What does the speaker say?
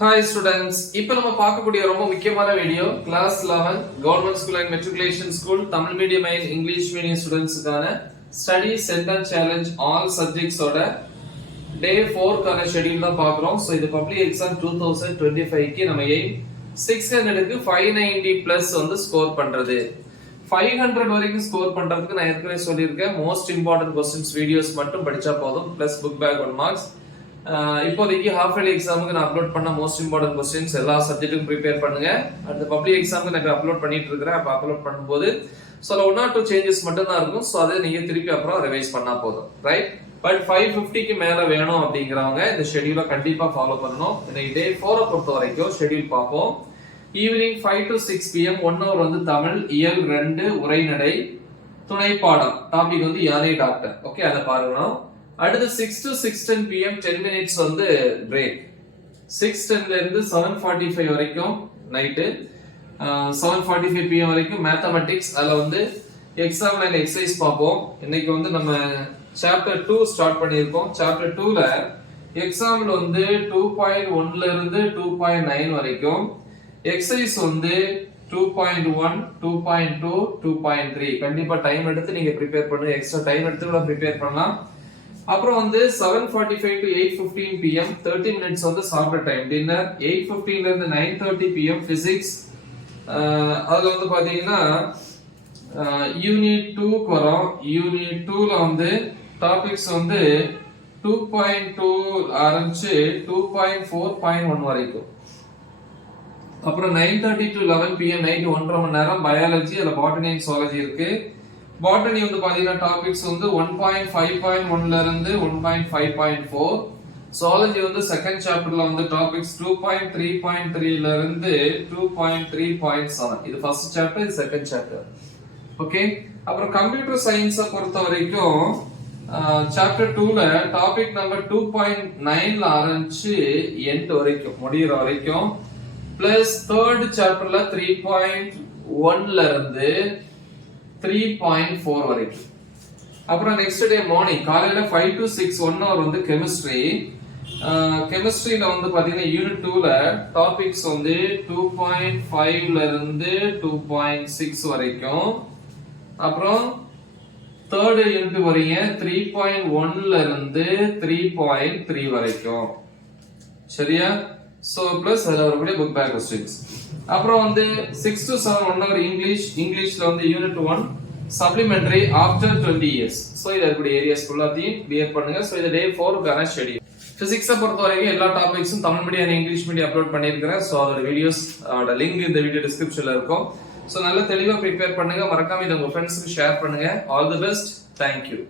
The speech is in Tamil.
Hi students, இப்போ நம்ம பார்க்கக்கூடிய ரொம்ப முக்கியமான video class 11 government school and matriculation school Tamil medium and English medium ஸ்டூடண்ட்ஸ்க்கான study centre challenge all subjects ஓட டே 4 கான ஷெட்யூல் தான் பார்க்கறோம். சோ இது பப்ளிக் எக்ஸாம் 2025 க்கு நம்ம எய்ம் 600 க்கு 590 பிளஸ் வந்து ஸ்கோர் பண்றது. 500 வரைக்கும் ஸ்கோர் பண்றதுக்கு நான் ஏற்கனவே சொல்லியிருக்கேன். மோஸ்ட் இம்பார்ட்டன்ட் क्वेश्चंस வீடியோஸ் மட்டும் படிச்சா போதும் பிளஸ் புக் பேக் 1 மார்க்ஸ். இப்போதைக்கு ஹாஃப் இயர்லி எக்ஸாமுக்கு நான் அப்லோட் பண்ண மோஸ்ட் இம்பார்ட்டன்ட் क्वेश्चंस எல்லா சப்ஜெக்ட்டுக்கும் ப்ரிப்பேர் பண்ணுங்க. அடுத்த பப்ளிக் எக்ஸாமுக்கு நான் அப்லோட் பண்ணிட்டு இருக்கேன். அப்ப அப்லோட் பண்ணும்போது சோ 1 or 2 சேஞ்சஸ் மட்டும் தான் இருக்கும். சோ அதை நீங்க திருப்பி அப்புறம் ரிவைஸ் பண்ணா போதும். ரைட்? பட் 550 க்கு மேல வேணும் அப்படிங்கறவங்க இந்த ஷெட்யூலை கண்டிப்பா ஃபாலோ பண்ணனும். இன்னைக்கு டே 4 பொறுத்த வரைக்கும் ஷெட்யூல் பார்ப்போம். ஈவினிங் 5 to 6 pm 1 hour வந்து தமிழ் இயல் 2 உரைநடை துணை பாடம் டாபிக் வந்து யானை டாக்டர். ஓகே, அத பாருங்க. அடுத்து 6 to 6:10 pm 10 minutes வந்து பிரேக். 6:10 ல இருந்து 7:45 வரைக்கும் நைட் 7:45 pm வரைக்கும் மேத்தமேட்டிக்ஸ். அதுல வந்து எக்ஸாம் லைன் எக்ஸசைஸ் பார்ப்போம். இன்னைக்கு வந்து நம்ம சாப்டர் 2 ஸ்டார்ட் பண்ணியிருக்கோம். சாப்டர் 2 ல எக்ஸாம்ல வந்து 2.1 ல இருந்து 2.9 வரைக்கும், எக்ஸசைஸ் வந்து 2.1, 2.2, 2.3 கண்டிப்பா டைம் எடுத்து நீங்க ப்ரிப்பேர் பண்ணுங்க. எக்ஸ்ட்ரா டைம் எடுத்து கூட ப்ரிப்பேர் பண்ணலாம். அப்புறம் வந்து 7:45 to 8:15 pm 30 minutes வந்து சாப்பிட்ட டைம் டின்னர். 8:15 ல இருந்து 9:30 pm பிசிக்ஸ். அதுல வந்து பாத்தீங்கன்னா யூனிட் 2 க்கு வரோம். யூனிட் 2 ல வந்து டாபிக்ஸ் வந்து 2.2 ஆரம்பிச்சு 2.4.1 வரைக்கும். அப்புறம் 9:30 to 11 pm நைட் 1.5 மணி நேரம் பயாலஜி. அதுல பாட்டனி அண்ட் ஜூவாலஜி இருக்கு. பாட்டனி வந்து பாத்தீங்கன்னா டாபிக்ஸ் வந்து 1.5.1 ல இருந்து 1.5.4. ஜூவாலஜி வந்து செகண்ட் சாப்டர்ல வந்து டாபிக்ஸ் 2.3.3 ல இருந்து 2.3.7. இது ஃபர்ஸ்ட் சாப்டர், இது செகண்ட் சாப்டர். ஓகே, அப்புறம் கம்ப்யூட்டர் சயின்ஸ பொறுத்த வரைக்கும் சாப்டர் 2 ல டாபிக் நம்பர் 2.9 ல ஆரம்பிச்சு எண்ட் வரைக்கும் முடியற வரைக்கும், பிளஸ் தேர்ட் சாப்டர்ல 3.1 ல இருந்து 3.4 வரைக்கும். அப்புறம் நெக்ஸ்ட் டே மார்னிங் காலையில 5 to 6 1 hour வந்து கெமிஸ்ட்ரி. கெமிஸ்ட்ரியில வந்து பாத்தீங்கன்னா யூனிட் 2 ல டாபிக்ஸ் வந்து 2.5 ல இருந்து 2.6 வரைக்கும். அப்புறம் தேர்ட் யூனிட் வரீங்க 3.1 ல இருந்து 3.3 வரைக்கும். சரியா? சோ பிளஸ் அதுல வரக்கூடிய புக் பேக் क्वेश्चंस. அப்புறம் வந்து 6 to 7 1 hour இங்கிலீஷ்ல வந்து unit 1 supplementary after 20 years. So இத இருக்கக்கூடிய ஏரியாஸ் ஃபுல்லாத்தையும் கிளியர் பண்ணுங்க. சோ இது டே 4 கான ஷெட்யூல். பிசிக்ஸ பொறுத்த வரைக்கும் எல்லா டாபிக்ஸும் Tamil medium and English medium upload பண்ணியிருக்கிறேன். சோ அதோட வீடியோஸ் லிங்க் இந்த வீடியோ டிஸ்கிரிப்ஷன்ல இருக்கும். சோ நல்ல தெளிவா ப்ரிப்பேர் பண்ணுங்க. மறக்காம இத உங்க ஃப்ரெண்ட்ஸ்க்கு ஷேர் பண்ணுங்க. All the best. Thank you.